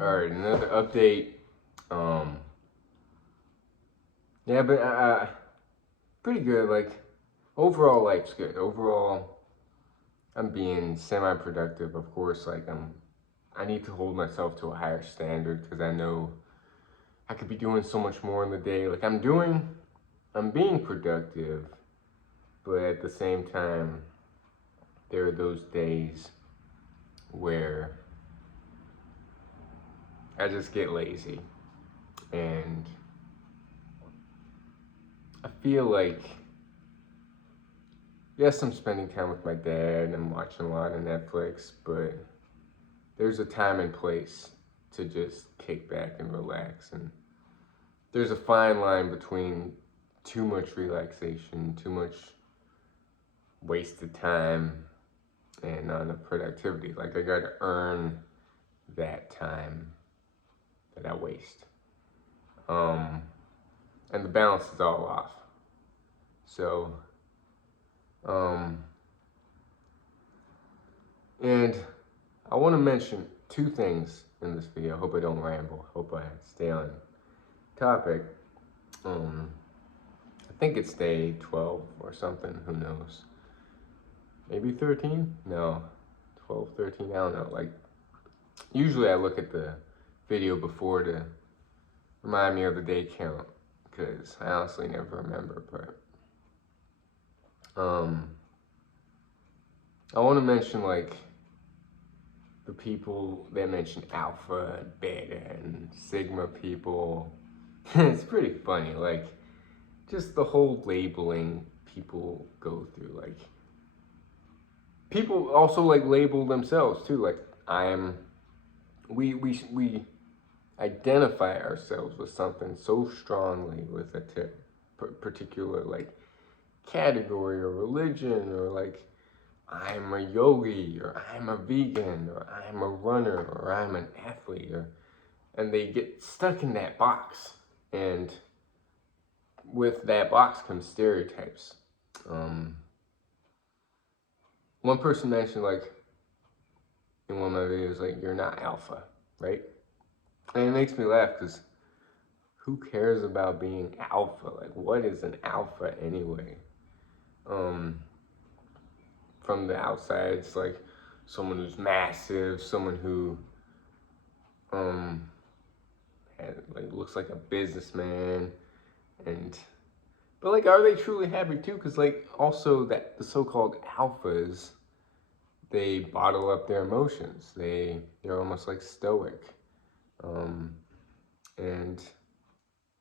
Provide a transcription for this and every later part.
All right, another update. Um, yeah, but pretty good. Like overall, life's good. Overall, I'm being semi-productive. Of course, I need to hold myself to a higher standard because I know I could be doing so much more in the day. I'm being productive, but at the same time, there are those days where I just get lazy and I feel like, yes, I'm spending time with my dad and I'm watching a lot of Netflix, but there's a time and place to just kick back and relax. And there's a fine line between too much relaxation, too much wasted time, and not enough productivity. Like, I gotta earn that time that I waste. Um, and the balance is all off. So, um, and I want to mention two things in this video. Hope I don't ramble. Hope I stay on topic. I think it's day 12 or something. Who knows? Maybe 13? No, 12, 13. I don't know. Like, usually I look at the video before to remind me of the day count because I honestly never remember. But I want to mention like the people that mention alpha and beta and sigma people. It's pretty funny, like just the whole labeling people go through. Like people also like label themselves too. Like we identify ourselves with something so strongly with a particular like category or religion, or like I'm a yogi, or I'm a vegan, or I'm a runner, or I'm an athlete, and they get stuck in that box. And with that box comes stereotypes. One person mentioned like in one of my videos, like you're not alpha, right? And it makes me laugh because who cares about being alpha? Like, what is an alpha anyway? From the outside, it's like someone who's massive, someone who like looks like a businessman, and but like, are they truly happy too? Because like, also that the so-called alphas, they bottle up their emotions. They're almost like stoic, and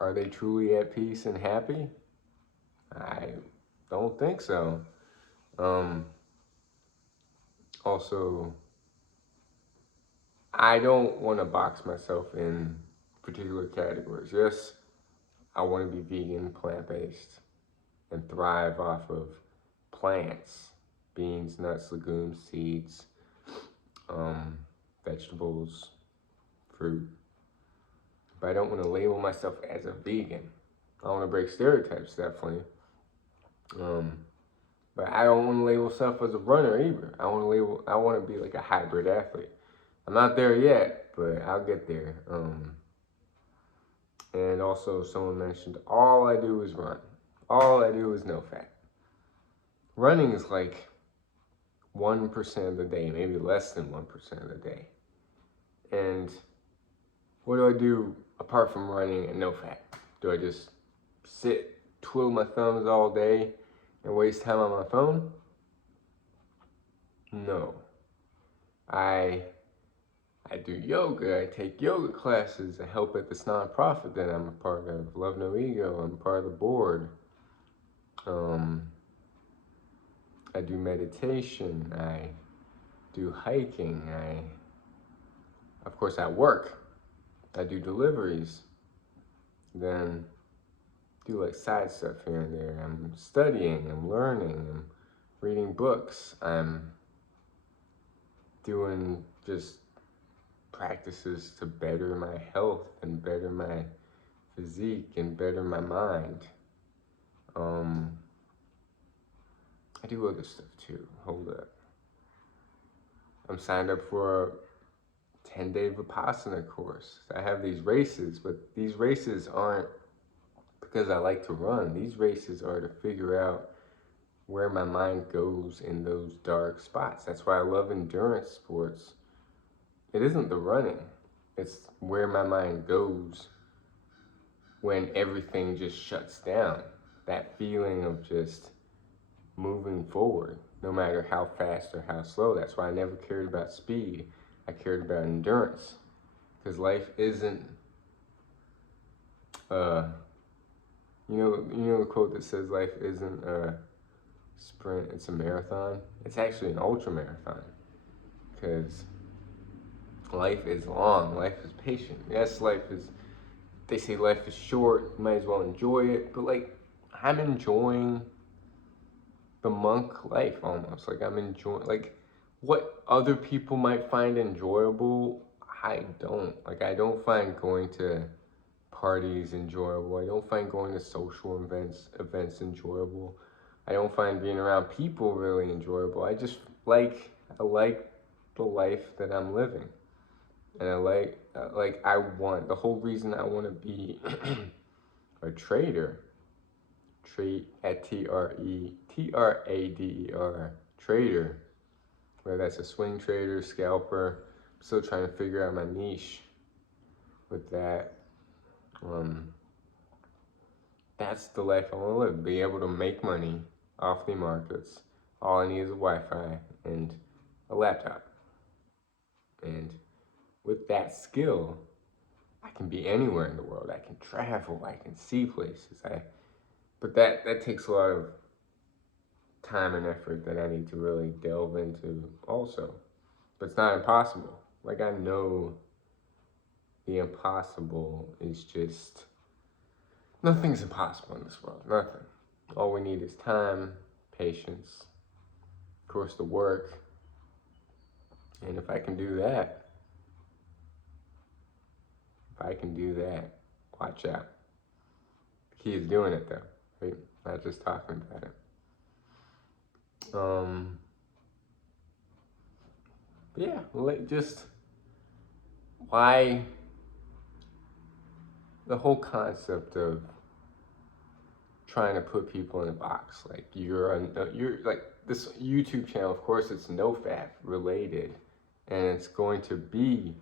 are they truly at peace and happy? I don't think so. Also, I don't want to box myself in particular categories. Yes, I want to be vegan, plant-based, and thrive off of plants, beans, nuts, legumes, seeds, vegetables, fruit. But I don't want to label myself as a vegan. I want to break stereotypes, definitely. But I don't want to label myself as a runner either. I want to be like a hybrid athlete. I'm not there yet, but I'll get there. And also someone mentioned all I do is run. All I do is NoFap. Running is like 1% of the day, maybe less than 1% of the day. And what do I do apart from running and NoFap? Do I just sit, twiddle my thumbs all day and waste time on my phone? No. I do yoga. I take yoga classes. I help at this nonprofit that I'm a part of, Love No Ego. I'm part of the board. I do meditation. I do hiking. Of course, I work. I do deliveries. Then do like side stuff here and there. I'm studying. I'm learning. I'm reading books. I'm doing just practices to better my health and better my physique and better my mind. I do other stuff too. Hold up. I'm signed up for a 10-day Vipassana course. I have these races, but these races aren't because I like to run. These races are to figure out where my mind goes in those dark spots. That's why I love endurance sports. It isn't the running, it's where my mind goes when everything just shuts down. That feeling of just moving forward, no matter how fast or how slow. That's why I never cared about speed. I cared about endurance. Because life isn't, you know the quote that says life isn't a sprint, it's a marathon. It's actually an ultra marathon. Because life is long, life is patient. Yes, they say life is short, you might as well enjoy it. But like, I'm enjoying the monk life almost. Like, I'm enjoying, like, what other people might find enjoyable, I don't. Like, I don't find going to parties enjoyable. I don't find going to social events enjoyable. I don't find being around people really enjoyable. I like the life that I'm living. And I want, the whole reason I want to be a trader, trade at TRADER, trader, whether that's a swing trader, scalper. I'm still trying to figure out my niche with that. That's the life I want to live. Be able to make money off the markets. All I need is a Wi-Fi and a laptop. And with that skill, I can be anywhere in the world. I can travel. I can see places. But that takes a lot of time and effort that I need to really delve into also. But it's not impossible. Like, I know the impossible is just, nothing's impossible in this world. Nothing. All we need is time, patience, of course, the work. And if I can do that, watch out. The key is doing it though, right? Not just talking about it. Yeah, like, just why the whole concept of trying to put people in a box. Like, you're like, this YouTube channel, of course, it's NoFap related, and it's going to be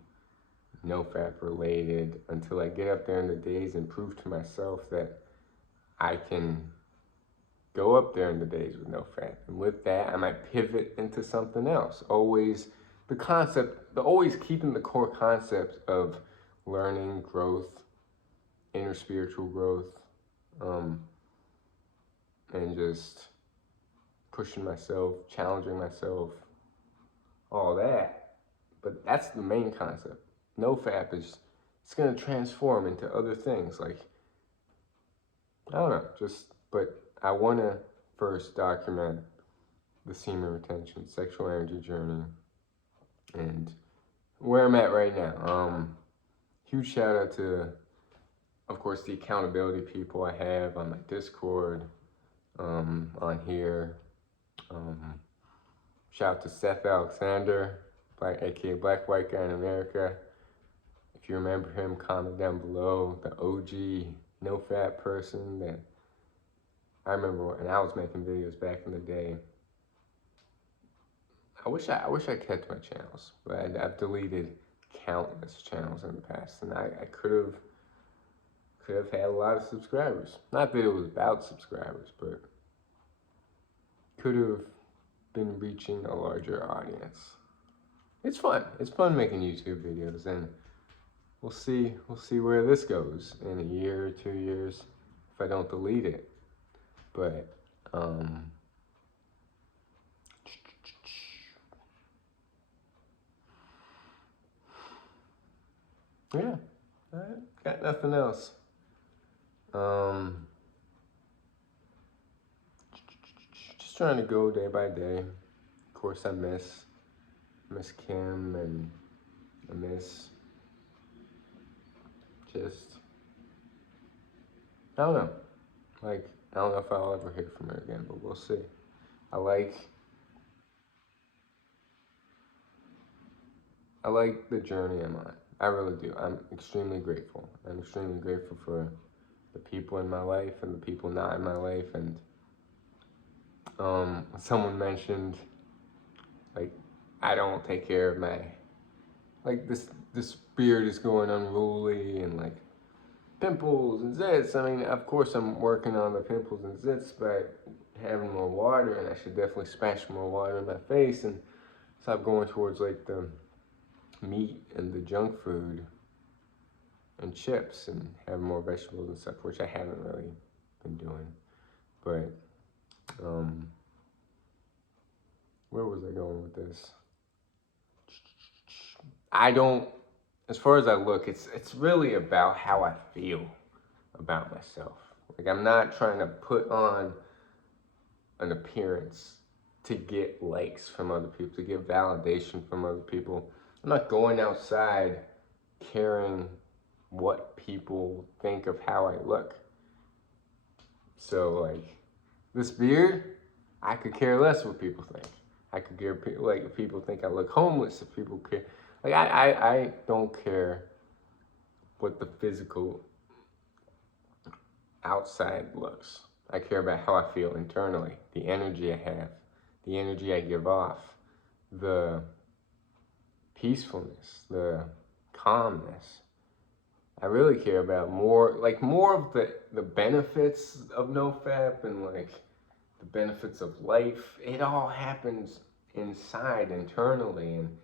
NoFap related until I get up there in the days and prove to myself that I can go up there in the days with NoFap. And with that, I might pivot into something else. Always always keeping the core concept of learning, growth, inner spiritual growth, and just pushing myself, challenging myself, all that. But that's the main concept. NoFap it's gonna transform into other things. Like, I don't know, but I wanna first document the semen retention, sexual energy journey, and where I'm at right now. Huge shout out to, of course, the accountability people I have on my Discord, on here. Shout out to Seth Alexander, aka Black White Guy in America. If you remember him, comment down below. The OG NoFap person that I remember when I was making videos back in the day. I wish I kept my channels, but I've deleted countless channels in the past, and I could have had a lot of subscribers. Not that it was about subscribers, but could have been reaching a larger audience. It's fun. It's fun making YouTube videos, and we'll see where this goes in a year or 2 years if I don't delete it. But yeah, I got nothing else. Just trying to go day by day. Of course, I miss Kim, and I miss just, I don't know. Like, I don't know if I'll ever hear from her again, but we'll see. I like I like the journey I'm on. I really do. I'm extremely grateful. I'm extremely grateful for the people in my life and the people not in my life. And someone mentioned, like, I don't take care of my, like, this beard is going unruly and like pimples and zits. I mean, of course I'm working on the pimples and zits by having more water, and I should definitely splash more water in my face and stop going towards like the meat and the junk food and chips and have more vegetables and stuff, which I haven't really been doing. But where was I going with this? I don't, as far as I look, it's really about how I feel about myself. Like, I'm not trying to put on an appearance to get likes from other people, to get validation from other people. I'm not going outside caring what people think of how I look. So, like, this beard, I could care less what people think. I could care, like, if people think I look homeless, if people care. Like, I don't care what the physical outside looks. I care about how I feel internally, the energy I have, the energy I give off, the peacefulness, the calmness. I really care about more of the benefits of NoFap and like the benefits of life. It all happens inside, internally, and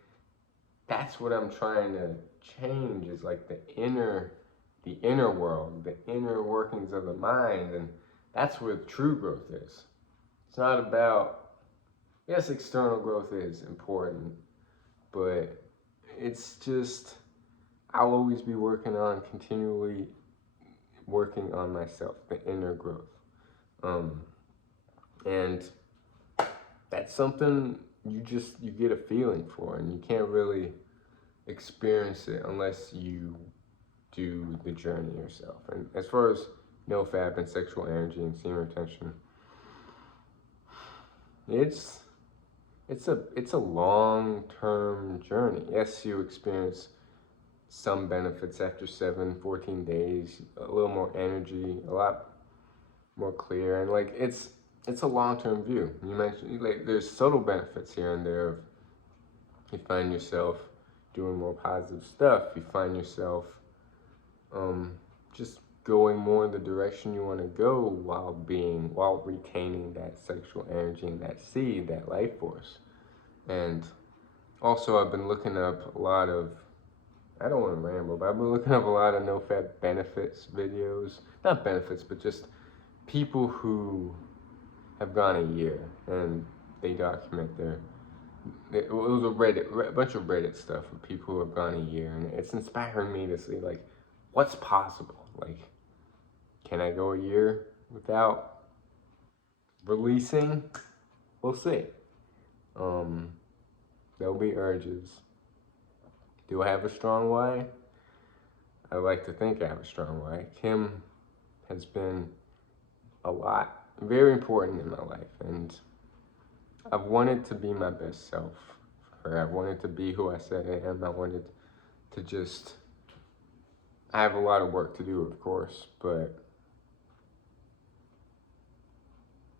that's what I'm trying to change, is like the inner world, the inner workings of the mind, and that's where true growth is. It's not about, yes, external growth is important, but it's just, I'll always be continually working on myself, the inner growth. And that's something you get a feeling for, and you can't really experience it unless you do the journey yourself. And as far as NoFap and sexual energy and semen retention, it's a long-term journey. Yes, you experience some benefits after 14 days, a little more energy, a lot more clear, and like it's a long-term view. You mentioned, like, there's subtle benefits here and there. You find yourself doing more positive stuff. You find yourself just going more in the direction you want to go while retaining that sexual energy and that seed, that life force. And also, I've been looking up a lot of, I don't want to ramble, but I've been looking up a lot of NoFap benefits videos. Not benefits, but just people who have gone a year and they document it was a bunch of Reddit stuff of people who have gone a year, and it's inspiring me to see, like, what's possible. Like, can I go a year without releasing? We'll see. There'll be urges. Do I have a strong why? I like to think I have a strong why. Kim has been very important in my life, and I've wanted to be my best self for her. I've wanted to be who I said I am. I wanted to just, I have a lot of work to do, of course, but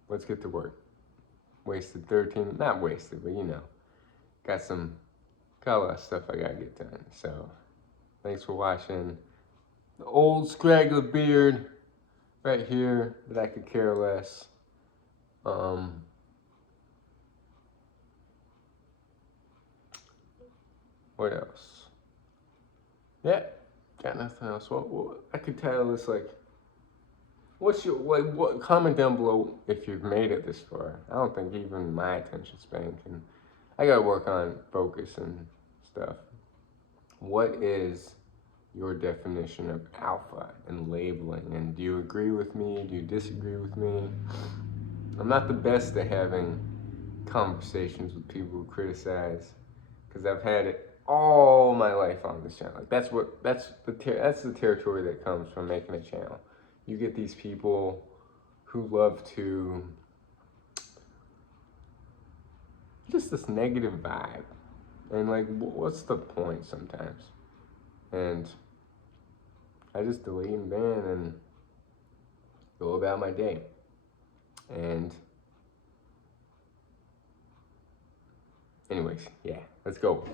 let's get to work. Wasted 13, not wasted, but got a lot of stuff I gotta get done. So thanks for watching. The old scraggly beard right here that I could care less. What else? Yeah, got nothing else. What I could title this, like, what's your, what, comment down below if you've made it this far. I don't think even my attention span can, I gotta work on focus and stuff. What is your definition of alpha and labeling? And do you agree with me? Do you disagree with me? I'm not the best at having conversations with people who criticize, because I've had it all my life on this channel. Like, that's the territory that comes from making a channel. You get these people who love to, just this negative vibe. And like, what's the point sometimes? And I just delete and ban and go about my day. And anyways, yeah, let's go.